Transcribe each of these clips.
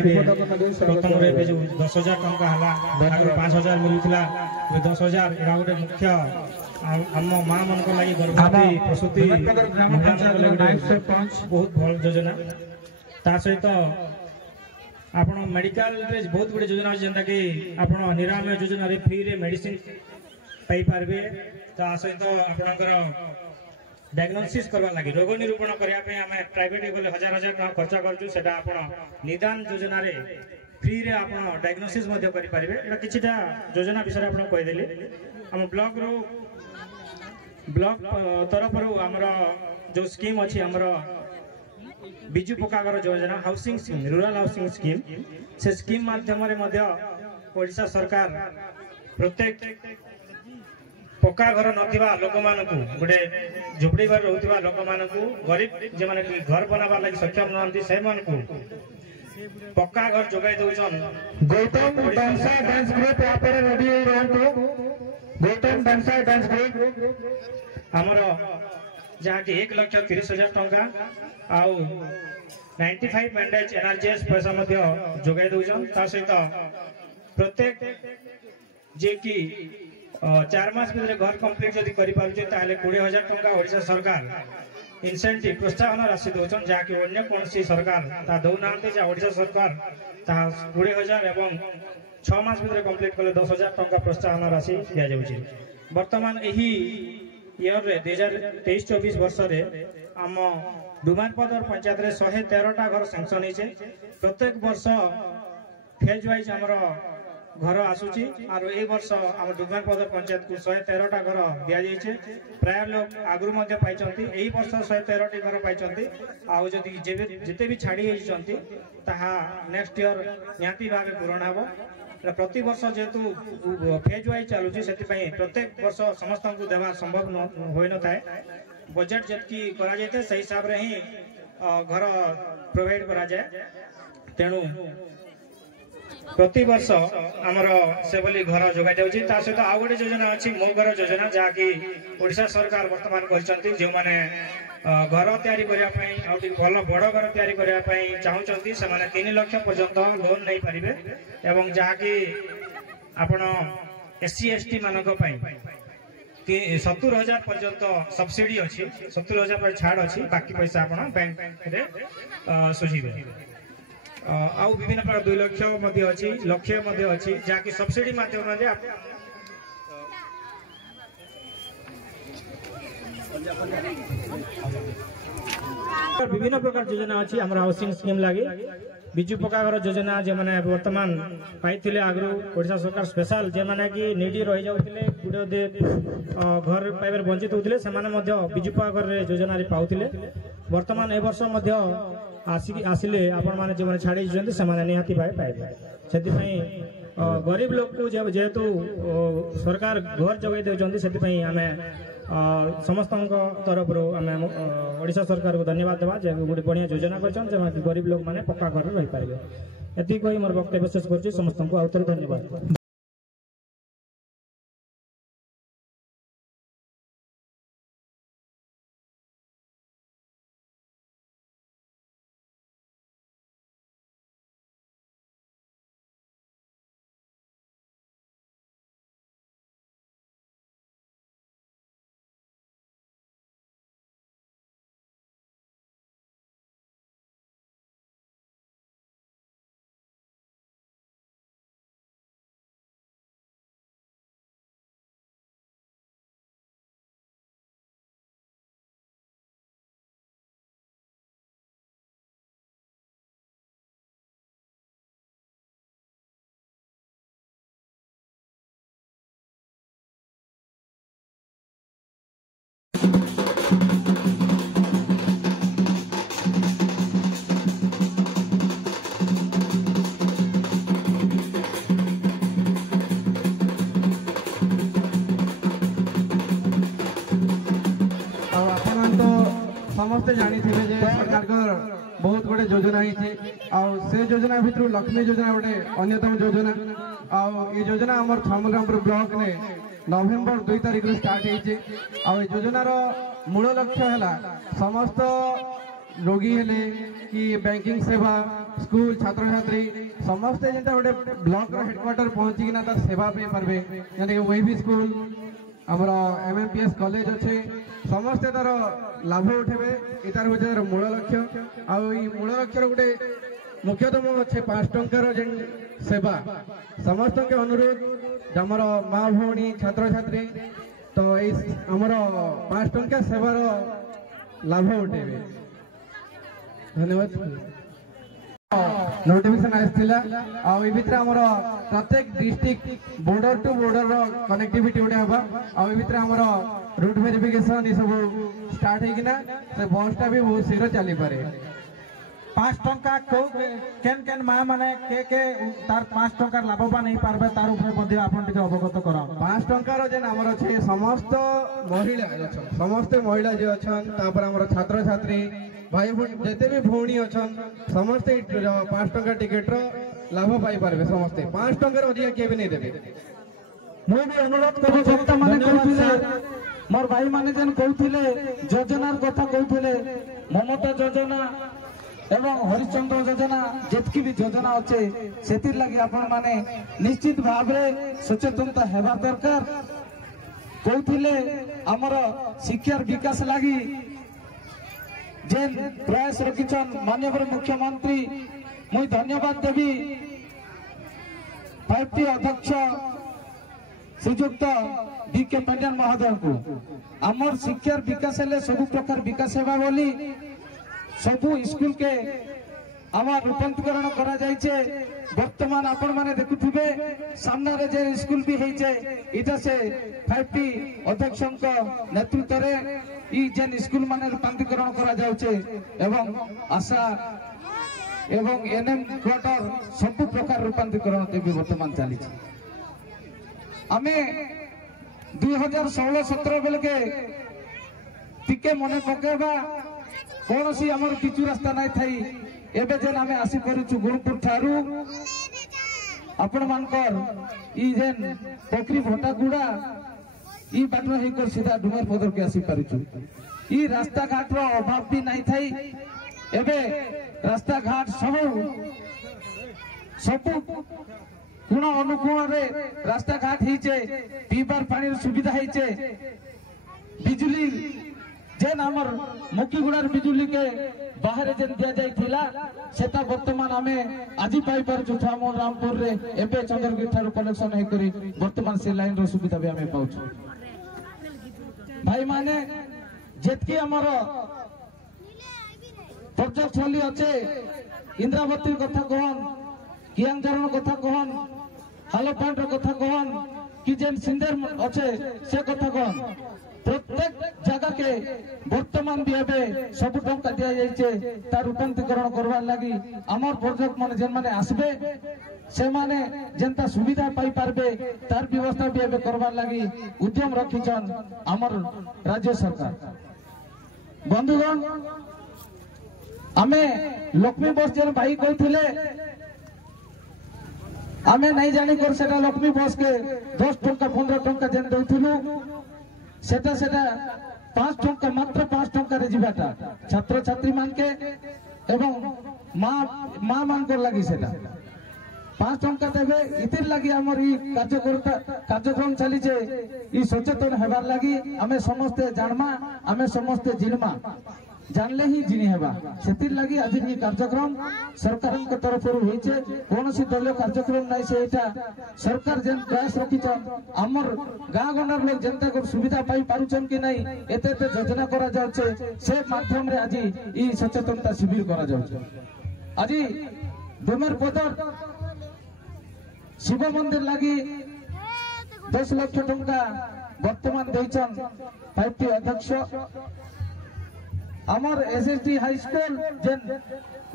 ଜାଣିଥିବେ ପ୍ରଥମ ରେ ଏବେ ଯୋଉ 10,000 ଟଙ୍କା ହେଲା ଆଗରୁ 5,000 ମିଳୁଥିଲା ଏବେ 10,000 ଏଟା ଗୋଟେ ମୁଖ୍ୟ ଆମ ମା ମାନଙ୍କ ଲାଗି ଗର୍ଭବତୀ ପ୍ରସୂତି ବହୁତ ଭଲ ଯୋଜନା ତା ସହିତ ଆପଣ मेडिकल रे बहुत गुड़े योजना अच्छे जेनता कि आपण निरामय योजना रे फ्री रे मेडिसिन पाई पारबे ता सहित आपणकर डायग्नोसिस करबा लागि रोग निरूपण करिया पे हमें प्राइवेट गले हजार हजार टका खर्च करजु सेटा आपण निदान योजना रे फ्री रे आपण डायग्नोसिस मध्ये करि पारबे एटा किछिटा योजना विषय आपण कहि देली हम ब्लॉक तरफ रो हमरो जो स्कीम अछि हमरो बिजु पक्का घर योजना housing scheme rural housing scheme से स्कीम माध्यम ओडिशा सरकार प्रत्येक पक्का घर नथिबा लोक मानकू गोटे झोपड़ी घर रहउथिबा लोक मानकू गरीब जे माने घर बनाबा लागि सक्षम नहंती से मानकू पक्का घर जोगाई दउछन गौतम डांसा डांस ग्रुप यापर रेडी रहंतो गौतम डांसा डांस ग्रुप हमरो जहाँ की 1,30,000 टंका आउ 95 बैंडेज एनआरजीएस पैसा जोगाई दौन ता सहित प्रत्येक जे कि 4 मास भीतर घर कंप्लीट जदि करि पारुचे ताले 20,000 टंका ओडिशा सरकार इंसेंटिव प्रोत्साहन राशि दौन जहाँ की अन्य कौन सरकार ता दौना जा ओडिशा सरकार ता 20,000 एवं 6 मास भीतर कंप्लीट कले 10,000 टंका प्रोत्साहन राशि दिया जाउची वर्तमान एही ईयर रे 2023-24 वर्ष रे आम डुमानपदर पंचायत रे 113टा घर सैंक्शन होइछे प्रत्येक वर्ष फेज वाइज हमर घर आसुची और ए वर्ष आम डुमानपदर पंचायत को 113टा घर दिया जाइछे प्राय लोग आगुर मध्ये पाइचंती एही वर्ष 113टी घर पाइचंती आउ जदी जेते भी छाडी होइचंती ताहा नेक्स्ट ईयर न्याती भाबे पूर्ण हबो प्रति वर्ष जेतु फेज वाइज चलुची सेति प्रत्येक वर्ष समस्त को देवा संभव होई न थाए बजट जतकी करा जेते सही हिसाब रे ही घर प्रोवाइड करा जाय तेनु प्रति वर्ष हमर से बोली घर जोगा जाउची ता सहित आ गोटे योजना अछि मो घर योजना जा कि ओडिशा सरकार वर्तमान कहिसंती जे माने घर तैयारी करिया पई आउटी भल बड़ घर तैयारी करिया पई चाहुचंती से माने 3 लाख पर्यंत लोन नै परिबे एवं जा कि आपण एससी एसटी मानक पई 70,000 पर्यंत सब्सिडी अछि 70,000 पर छाड़ अछि बाकी पैसा आपण बैंक रे सुझिबे आउ विभिन्न प्रकार 2 लाख मध्ये अछि लक्ष्य मध्ये अछि जा कि सब्सिडी माध्यम रे विभिन्न प्रकार योजना अच्छी आम हाउसिंग स्कीम लगे बिजु पक्का घर योजना जे माने वर्तमान पाइथिले आगु ओडिशा सरकार स्पेशल जे माने कि निडी रहि जाउथिले गुडे घर पाइबर वंचित होथिले से माने मध्ये बिजु पक्का घर योजना रे पाउथिले वर्तमान ए वर्ष मध्ये आसिले आपण माने जे माने छाडी जंती से माने निहाती पाइबे सेति पई गरीब लोग को जेहेतु सरकार घर जगाई देउचंती सेति पई हमें समस्त तरफ ओडिशा सरकार को धन्यवाद देवा जे गोटे बढ़िया योजना कर गरीब लोग माने पक्का घर रही पारे एति कही मोर वक्तव्य शेष कर समस्त को आउथरे धन्यवाद। समस्ते जानी थे सरकार बहुत गोटे योजना से योजना भितर लक्ष्मी योजना गोटे अन्यतम योजना ये योजना आम छमलरामपुर ब्लॉक ने नवेम्बर 2 तारिख स्टार्ट होती योजनार मूल लक्ष्य है समस्त रोगी हेले कि बैंकिंग सेवा स्कूल छात्र छात्री समस्ते जेनटा गोटे ब्लॉक हेडक्वार्टर पहुंचिकिना तार सेवा पे पारबे यानी वही भी स्कूल हमर एमएमपीएस कॉलेज अच्छे समस्ते तार लाभ उठेबे इतार होचे मूल लक्ष्य आ मूल लक्ष्य गोटे मुख्यतम अच्छे 5 टंकार जेन सेवा समस्त के अनुरोध आमर माँ भौणी छात्र छात्री तो आमर 5 टंका सेवार लाभ उठेबे धन्यवाद नोटिफिकेशन आसला आर आमर प्रत्येक district border to border connectivity गोटे हवा आमर रूट वेरिफिकेशन ये सब स्टार्ट होना से बसटा भी बहुत शीघ्र चली पारे 5 टंका केन केन माँ माने के तार 5 टंका लाभवान नहीं पारबे तार ऊपर मध्ये आपण टिके अवगत करा 5 टंकार जेन हमर अछि समस्त महिला अछन समस्त महिला जे अछन तापर हमर छात्र छात्री भाई जेते भी भौणी अछन समस्त 5 टंका टिकट रो लाभ पाई पारबे समस्त 5 टंकार अधिक के भी नहीं देबे मुई भी अनुरोध करू भक्त माने कहथिले मोर भाई माने जेन कहथिले योजनार कथा कहथिले ममता योजना एवं हरिश्चंद्र योजना जितकी भी योजना अच्छे से लगी आपण माने निश्चित भाव सचेतनता हेबा दरकार कहथिले हमर शिक्षार विकास लगी जेन प्रयास रखिछन माननीय मुख्यमंत्री मुई धन्यवाद देवी 5T अध्यक्ष श्रीजुक्त डीके पंडित महोदय को आमर शिक्षार विकास हेले सब प्रकार विकास हेबा बोली सबू स्कूल के आमार रूपांतरण करा जाइछे वर्तमान आपण माने देखुथिबे सामना रे जे स्कूल भी हेइछे इटा से 5T अध्यक्षक नेतृत्व रे ई जेन स्कूल माने रूपांतरण करा जाउछे एवं आशा एवं एनएम क्वार्टर सब प्रकार रूपांतरण देबे वर्तमान चली आमे 2016-17 बेल के टिके मने पकेबा कौन सी आमर किचु रास्ता नहीं थी एबे जेन आमे आसी करूछु गुरुपुर ठारू आपण मानकर ई जेन पोखरी भटागुड़ा ई बाटो हे कर सीधा डुमर पदर के आसी पारुछु ई रास्ता घाट रो अभाव भी नहीं थी एबे रास्ता घाट सब कोण अनुकूल रे रास्ता घाट हेचे पीबार पानी सुविधा हेचे बिजली जेन आमर मुकीगुड़ार बिजुली के बाहर जेन दिया जाई थिला सेता वर्तमान आमे आजि पाई परछु छामो रामपुर रे एबे चंद्रगिरी थारो कनेक्शन हे करी वर्तमान से लाइन रो सुविधा भी आमे पाउछु भाई माने जेतकी आमर प्रोजेक्ट चली अच्छे इंद्रावती कथा कहन कियांजरण कथा कहन हालो पॉइंट कथा कहन कि जेन सिंदर अच्छे से कथा कहन प्रत्येक जगह के वर्तमान भी एबे सब टंका दिया जाइछे तार रूपांतरण करवार लागि हमर प्रोजेक्ट माने जेन माने आसबे से माने जेनता सुविधा पाई पारबे तार व्यवस्था भी एबे करवार लागि उद्यम रखिछन हमर राज्य सरकार बंधुगण आमे लक्ष्मी बस जेन भाई कहथिले आमे नहीं जानी कर सेटा लक्ष्मी बस के 10 टंका 15 टंका जेन दउथिलु सेटा 5 टंका मात्र 5 टंका रे जिबाटा छात्र छात्री मान के एवं माँ मान कर लगी सेटा 5 टंका देबे इतिर लगी हमर ई कार्यक्रम चली जे ई सचेतन हेबार लगी आमे समस्त जानमा आमे समस्त जिनमा जानले ही जिनी हेबा सेतिर लगी आज ई कार्यक्रम सरकार के तरफ रो होइछे कोनोसी दलीय कार्यक्रम नै से एटा सरकार जेन प्रयास रखिछन हमर गाँ गंडार लोग जनता को सुविधा पाई पारुछन कि नै एते योजना करा जाउछे से माध्यम रे आज ई सचेतनता शिविर करा जाउछे आज डुमर पदर शिव मंदिर लगी 10 लाख टंका वर्तमान देइछन 5T अध्यक्ष आमर एसएसडी हाई स्कूल जेन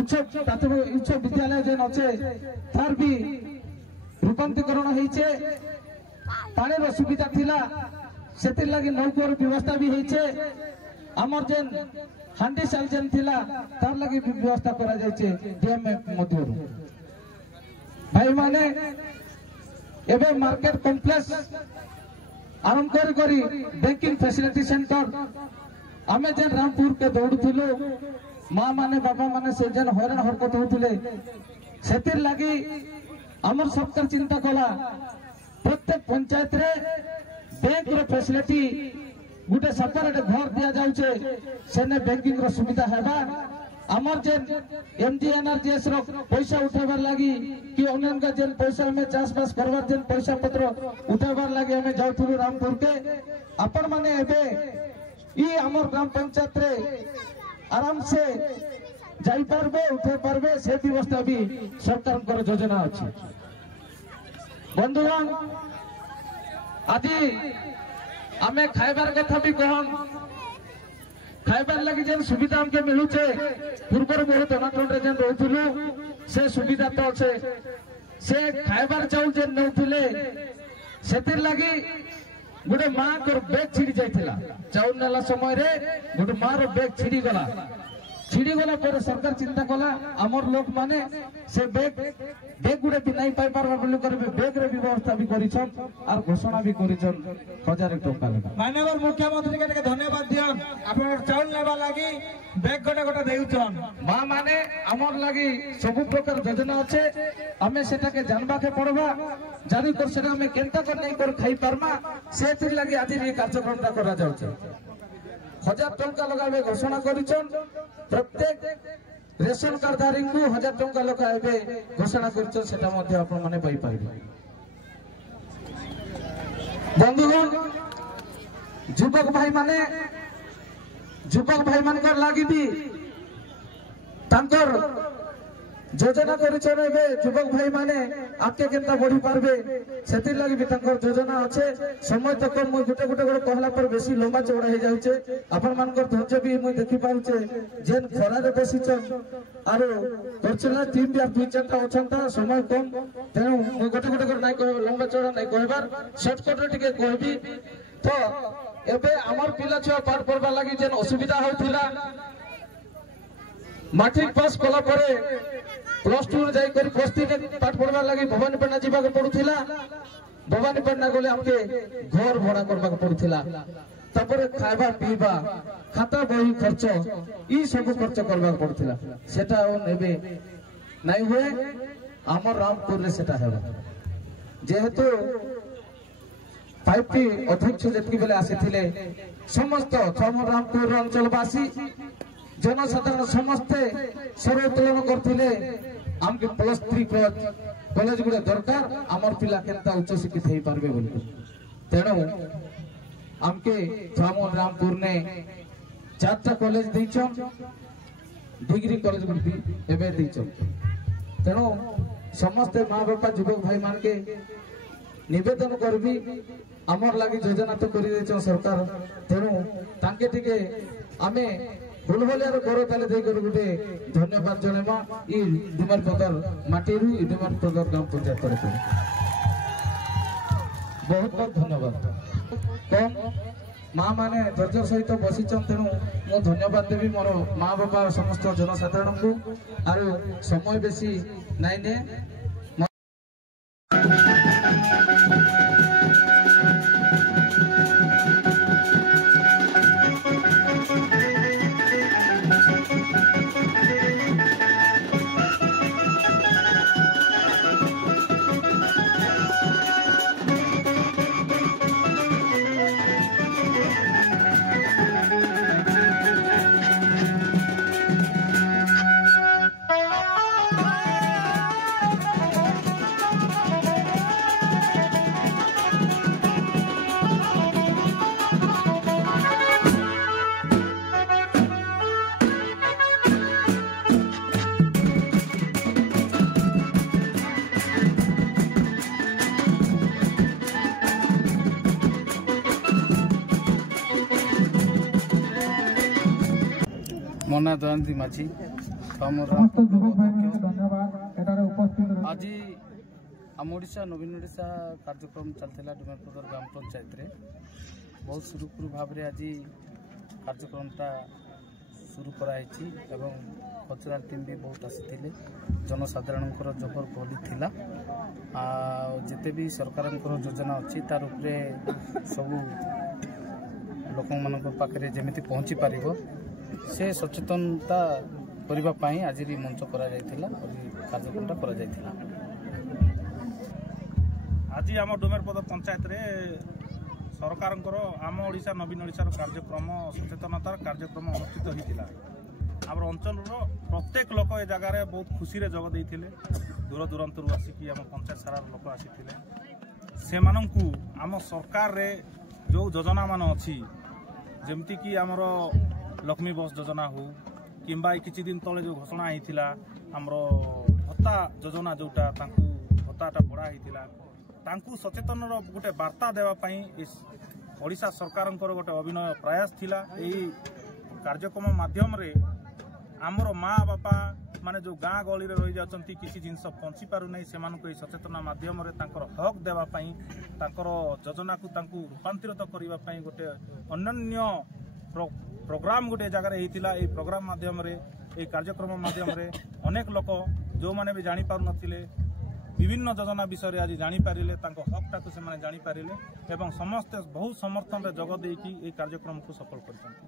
उच्च प्राथमिक उच्च विद्यालय जेन अच्छे तार भी रूपांतरण होइछे पानी रो सुविधा थिला सेतिर लगी नौकर व्यवस्था भी होइछे आमर जेन हांडी साल जेन थिला तार लगी भी व्यवस्था करा जाइछे डीएमएफ मध्य भाई माने एबे मार्केट कॉम्प्लेक्स आरंभ करी बैंकिंग फैसिलिटी सेंटर आमे जेन रामपुर के दौड़ुथिलु माँ माने बाबा माने से जेन हैरान हरकत होते से लगी आमर सरकार चिंता कला प्रत्येक पंचायत रे बैंक रो फैसिलिटी गोटे सेपरेट घर दिया जाउचे सेने बैंकिंग रो सुविधा हेबा आमर जेन एमजीएनआरजीएस रो पैसा उठाबार लगी कि अन्य का जेन पैसा में चाष बास करवार जेन पैसा पत्र उठाबार लगी हमें जाउथुलु रामपुर के अपन माने एबे ई आमर ग्राम पंचायत रे आराम से जाई पारबे उठे पारबे से व्यवस्था भी सरकार योजना अच्छी। बंधुगण आज आमे खाइबार कथा भी कहन खाइबार लगी जेन सुविधा हमके मिलुचे पूर्वर बहुत अनाटन रे जेन रहथुलु से सुविधा तो अच्छे से खाइबार चाउल जेन नउथिले सेतिर लगी गोटे माँ को बैग छिड़ी जाइथिला चाउल नेला समय रे गोटे माँ रो बैग छिड़ी गला पर सरकार चिंता कला आमर लोक माने से बैग गुड़े भी नहीं पाई पारबा बोली करबे बैग रे व्यवस्था भी करिछन और घोषणा भी करिछन 1000 टका लेखा। माननीय मुख्यमंत्री के धन्यवाद दियन आपण चाउल लेबा लागि बैग गोटे गोटे देउछन माँ माने आमर लागि सब प्रकार योजना अच्छे हमें सेटा के जानबा के पड़बा जानी कर सेटा में केनता कर नहीं कर खाई पारमा सेतिर लागि आज ये कार्यक्रम ता करा जाउछे 1000 टका लगाबे घोषणा करिछन प्रत्येक रेशन कार्डधारी को 1000 टका लगाबे घोषणा करिछन सेटा मध्ये आपण माने पाई पाइबे। बंधुगण युवक भाई मानकर लागि भी तांकर योजना करिछन एबे युवक भाई माने आके केनता बढ़ी पारबे सेतिर लागि भी तांकर योजना अच्छे समय तक मु गुटे गुटे कहला पर बेसी लंबा चौड़ा हे जाउचे अपन मानकर धैर्य भी मु देखि पाउचे जेन खरा रे बेसी चन आरो करचला टीम भी दुई चारटा अछंता समय कम तेनु मु गुटे गुटे नहीं कहबे लंबा चौड़ा नहीं कहबार शॉर्टकट रे टिके कहबी तो एबे हमर पिला छुआ पाठ पढ़बा लागि जेन असुविधा होथिला मैट्रिक पास कला परे +2 रे जाई करी बस्ती ने पाठ पढ़बा लागि भवानीपटना जीवा के पड़ुथिला भवानीपटना गले हमके घर भड़ा करबा के पड़ुथिला तपरे खाइबा पीबा खाता बही खर्च ई सब खर्च करबा के पड़ुथिला सेटा ओ नेबे नहीं हुए हमर रामपुर रे सेटा हेबा जेहेतु 5टी अध्यक्ष जतकी बेले आसीथिले समस्त हमर रामपुर अंचलवासी जनसाधारण समस्ते स्वर उत्तोलन करथिले आमके +3 कॉलेज गुडे दरकार आमर पिला केनता उच्च शिक्षित हेई पारबे बोली तेणु आमके हमर रामपुर ने 4टा कॉलेज दैछन डिग्री कॉलेज गुडी एबे दैछन तेणु समस्ते माँ बापा युवक भाई मान के निवेदन करबी आमर लागि योजना तो करि दैछन सरकार तेणु तांके टिके आमे भूलभलियार करो ताले दे कर गुटे धन्यवाद जनेमा ई डिमार पदर माटीरू ई डिमार पदर ग्राम पंचायत तरफ बहुत बहुत धन्यवाद। कम माँ माने धैर्य सहित बसी तेणु मु धन्यवाद देवी मोर माँ बापा समस्त जनसाधारण को आरो समय बेसी नाई ने मना दयांती माझी आज आम ओडिशा नवीन ओडिशा कार्यक्रम चलता डुमरपदर ग्राम पंचायत रे बहुत सुरुखुरु भाव रे आज कार्यक्रमटा शुरू कराई एवं कल्चरल टीम भी बहुत आसी जनसाधारण जबर गहली थिला जिते भी सरकार योजना अच्छी तार उपरे सब लोक मान पाखे जमी पहुँची पार से सचेतनता କରିବା ପାଇଁ ଆଜି ମଞ୍ଚ କରାଯାଇଥିଲା କାର୍ଯ୍ୟକ୍ରମଟା କରାଯାଇଥିଲା। ଆଜି ଆମ ଡୁମେରପଦ ପଞ୍ଚାୟତରେ ସରକାରଙ୍କର ଆମ ଓଡ଼ିଶା ନବୀନ ଓଡ଼ିଶାର କାର୍ଯ୍ୟକ୍ରମ ସଚେତନତାର କାର୍ଯ୍ୟକ୍ରମ ଅନୁଷ୍ଠିତ ହୋଇଥିଲା। ଆମର ଅଞ୍ଚଳର ପ୍ରତ୍ୟେକ ଲୋକ ଏ ଜାଗାରେ ବହୁତ ଖୁସିରେ ଯୋଗ ଦେଇଥିଲେ। ଦୂର ଦୂରାନ୍ତରୁ ଆସିକି ଆମ ପଞ୍ଚାୟତ ସାରାର ଲୋକ ଆସିଥିଲେ। ସେମାନଙ୍କୁ ଆମ ସରକାରରେ ଯେଉଁ ଯୋଜନା ମାନ ଅଛି, ଯେମିତିକି ଆମର ଲକ୍ଷ୍ମୀ ବସ୍ ଯୋଜନା ହେଉ କିମ୍ବା କିଛି ଦିନ ତଳେ ଯେଉଁ ଘୋଷଣା ହୋଇଥିଲା ଆମର ଭତ୍ତା ଯୋଜନା, ଯେଉଁଟା ତାଙ୍କୁ ଭତ୍ତାଟା ବଢ଼ା ହୋଇଥିଲା, ତାଙ୍କୁ ସଚେତନର ଗୋଟେ ବାର୍ତ୍ତା ଦେବା ପାଇଁ ଓଡ଼ିଶା ସରକାରଙ୍କର ଗୋଟେ ଅଭିନୟ ପ୍ରୟାସ ଥିଲା। ଏହି କାର୍ଯ୍ୟକ୍ରମ ମାଧ୍ୟମରେ ଆମର ମା ବାପା ମାନେ ଯେଉଁ ଗାଁ ଗହଳିରେ ରହିଯାଉଛନ୍ତି, କିଛି ଜିନିଷ ପହଞ୍ଚି ପାରୁନାହିଁ, ସେମାନଙ୍କୁ ଏହି ସଚେତନ ମାଧ୍ୟମରେ ତାଙ୍କର ହକ୍ ଦେବା ପାଇଁ, ତାଙ୍କର ଯୋଜନାକୁ ତାଙ୍କୁ ରୂପାନ୍ତରିତ କରିବା ପାଇଁ ଗୋଟେ ଅନନ୍ୟ ପ୍ରୋଗ୍ରାମ ଗୋଟେ ଜାଗାରେ ହେଇଥିଲା। ଏହି ପ୍ରୋଗ୍ରାମ ମାଧ୍ୟମରେ, ଏହି କାର୍ଯ୍ୟକ୍ରମ ମାଧ୍ୟମରେ ଅନେକ ଲୋକ ଯେଉଁମାନେ ବି ଜାଣିପାରୁନଥିଲେ ବିଭିନ୍ନ ଯୋଜନା ବିଷୟରେ ଆଜି ଜାଣିପାରିଲେ, ତାଙ୍କ ହକ୍ଟାକୁ ସେମାନେ ଜାଣିପାରିଲେ ଏବଂ ସମସ୍ତେ ବହୁ ସମର୍ଥନରେ ଯୋଗ ଦେଇକି ଏହି କାର୍ଯ୍ୟକ୍ରମକୁ ସଫଳ କରିଛନ୍ତି।